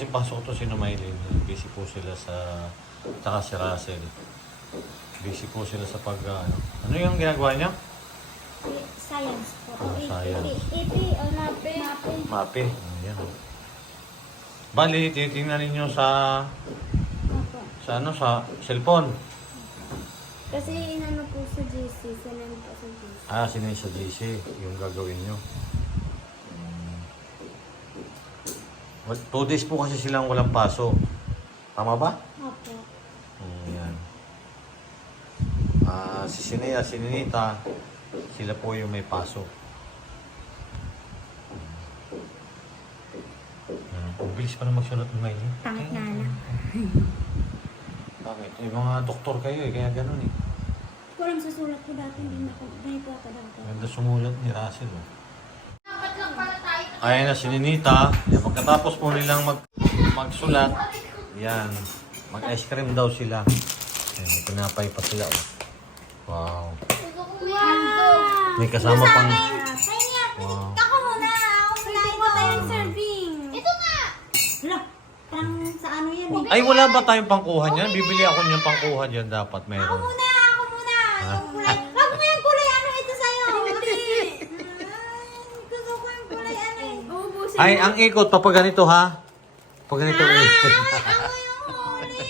pasok to si Maylin. Busy po sila sa... Tsaka si Russell. Busy po sila sa pag... Ano, ano yung ginagawa niya? Science po. Oh, science. AP o nape. Nape. Mape. Ayan. Bali, tinitingnan ninyo sa... Sa ano? Sa cellphone. Kasi inano po sa GC. Sinend po sa GC. Ah, sinay sa GC. Yung gagawin nyo. Hmm. Well, Two days po kasi silang walang paso. Tama ba? Opo. Hmm, yan. Ah, si Sinea, si Ninita, sila po yung may paso. Hmm. Ang bilis pa na magsulat ng mail. eh. Pangit nga lang. Bakit? Eh, mga doktor kayo eh, kaya ganun eh. Walang susulat ko dati. Hindi na ako. Ganito ako dati. Ganda sumulat ni Russell oh. Ayan na si Ninita. Yan, pagkatapos po nilang mag, magsulat, yan, mag-ice cream daw sila. Yan, may pinapay pa sila oh. Wow. Wow! May kasama pang... Wow. ako muna. Ako muna. Ito tayong serving. Ito nga. Hala. Parang sa ano yan eh. Ay, wala ba tayong pangkuha niyan? Bibili ako niyan pangkuha diyan dapat meron. Ako muna. Ubusin Ay, ang ikot, pag ganito ha. Pag ganito eh. Ako yung huli.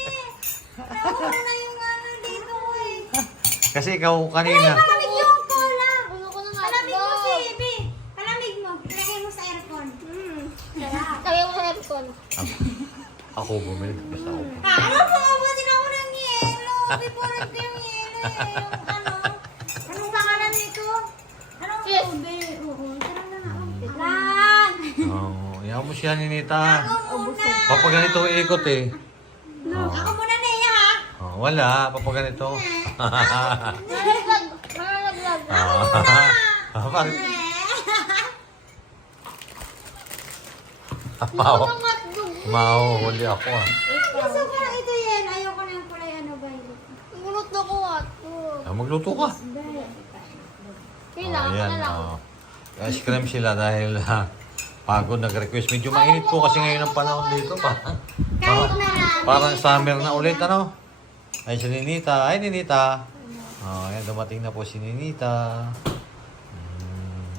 Ako na yung ano dito eh. Kasi ikaw kanina. Palamig yung cola. Ano ko na nga Palamig mo si Ibi. Palamig mo. Ilagay mo sa aircon. Hmm. Kaya mo sa aircon. Ako bumili. Basta ako. Ah, ano po? Ubusin ako ng yelo. Before ko yung yelo eh. Yung ano. Anong pangalan nito? Anong Yes. Oh, yan mo siya Ninita. Ako muna. Pag ganito ikot eh. Oh. Ako muna na iya ha. Oh, wala, pag ganito. Nalaglag. Nalaglag. Ah, parang Mao. Ang hotdog. Mao, huli ako ah. Gusto ko na ito yan. Ayoko na yung kulay ano violet. Gulot na ko hotdog. Ah, magluto ka. Kailangan Oh, ko na lang. oh. Ice cream sila dahil ah, pagod nag-request. Medyo mainit po kasi ngayon ang panahon dito pa. Na Parang summer na ulit, ano? Ay, si Ninita. Ay, Ninita. Oh, ayan, dumating na po si Ninita. Mm.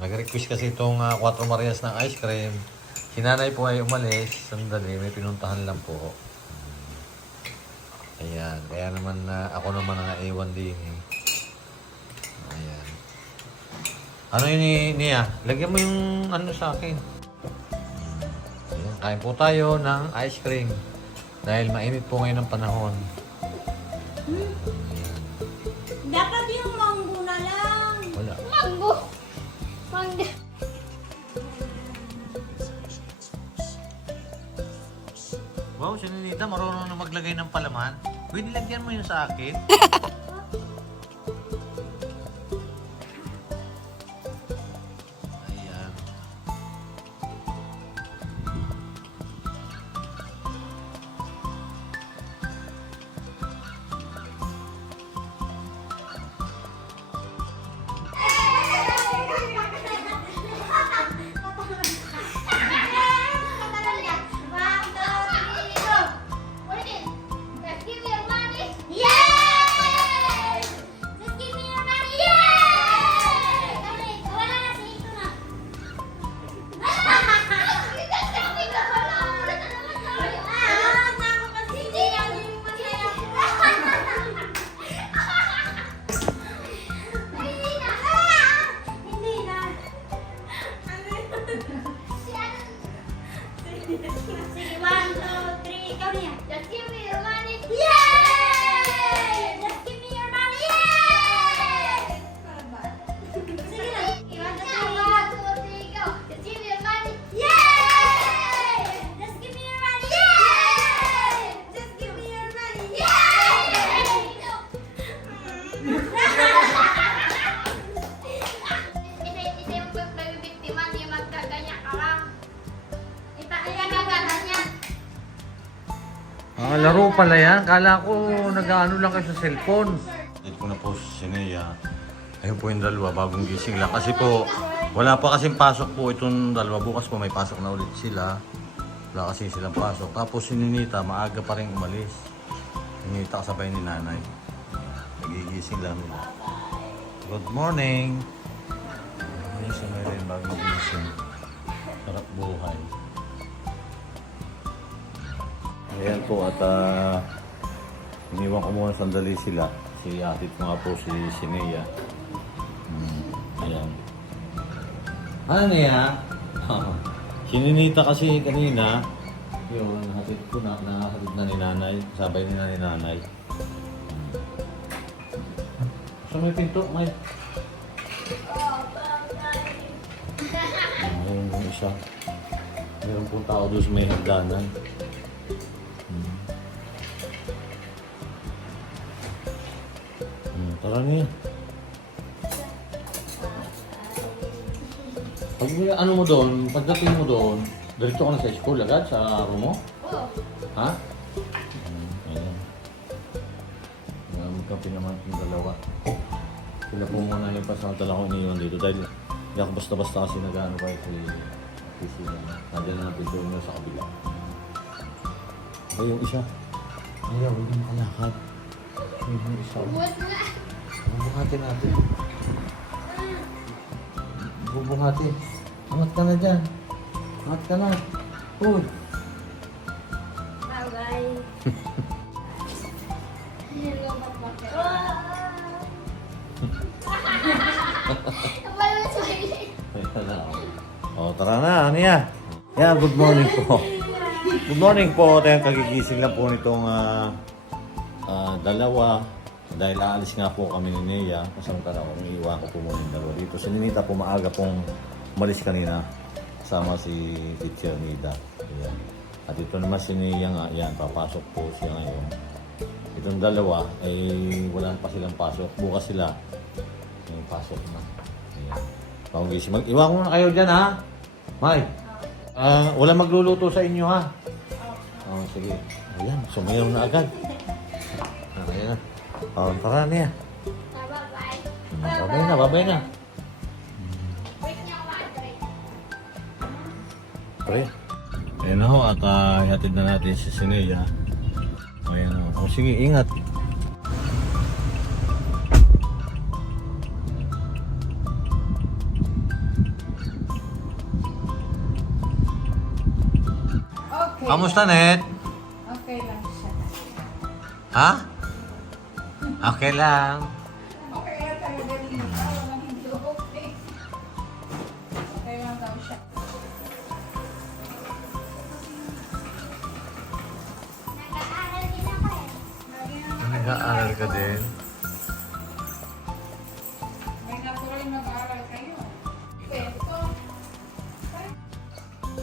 Nag-request kasi itong uh, Cuatro Marias ng ice cream. Si nanay po ay umalis. Sandali, may pinuntahan lang po. Mm. Ayan, kaya naman na ako naman ang naiwan din. eh. Ayan. Ano yun ni Nia? Lagyan mo yung ano sa akin. Ayan, kain po tayo ng ice cream. Dahil mainit po ngayon ang panahon. Dapat yung mango na lang. Wala. Mango. Mango. Wow, si Ninita marunong na maglagay ng palaman. Pwede lagyan mo yun sa akin. pala yan. Kala ko nag-ano lang kayo sa cellphone. Dito ko na po si Sinea. Ayun po yung dalawa, bagong gising lang. Kasi po, Wala pa kasing pasok po itong dalawa. Bukas po may pasok na ulit sila. Wala kasi silang pasok. Tapos si Ninita, maaga pa rin umalis. Ninita kasabay ni nanay. Nagigising lang nila. Good morning! Ayun si Meren bagong gising. Sarap buhay. Ayan po at uh, iniwan ko muna sandali sila. Si atit ko nga po si Sinea. Hmm, ayan. Ano niya? Sininita kasi kanina. Yun, hatid ko na, nahatid na ni nanay. Sabay ni na ni nanay. Sa may pinto, may... Ayun yung isa. Meron pong tao doon sa may hagdanan. Tara niya. Pag may ano mo doon, pagdating mo doon, diretso ka na sa school agad, sa room mo? Oo. Ha? Hmm, ayan. Magkampi naman yung dalawa. Sila po muna yung pasamantala ko iniwan dito dahil hindi ako basta-basta kasi nag-ano kayo si si Nandiyan na natin doon sa kabila. Ay, yung isa. Ayaw, huwag yung kalakad. Ay, yung isa. Buhat nga. Bubuhatin natin. Bubuhatin. Angat ka na dyan. Angat ka na. Uy. Bye-bye. Oh, tara na, ano yan? Yeah, good morning po. Good morning po. Tayo kagigising lang po nitong ah, ah, dalawa. Dahil aalis nga po kami ni Nea. Kasamantala ko, iiwan ko po muna yung dalawa dito. Si Ninita po maaga pong umalis kanina. Kasama si Teacher Nida. Ayan. At ito naman si Nea nga. Ayan, papasok po siya ngayon. Itong dalawa, ay wala pa silang pasok. Bukas sila. May pasok na. Ayan. Bagong gising. Mag-iwan ko na kayo dyan, ha? May. Ah, wala magluluto sa inyo, ha? Oh, sige. Ayan, sumayaw na agad. Ah, ayan na. Oh, tara niya. Bye-bye. Babay na, babay na. Wait niyo ako, Andre. Pre. Ayan na ho, at uh, ihatid na natin si Sineya. Ayan na. Oh, sige, ingat. Okay. Kamusta, Net? Okay lang siya. Ha? Okay lang. Okay lang talaga hindi okay. Lang daw siya. Nag-aaral din ka din?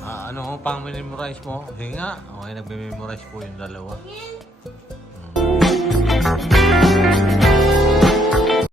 Ah, ano ang pang memorize mo? Sige nga. Okay, nagme-memorize po yung dalawa. Yan. Thank you.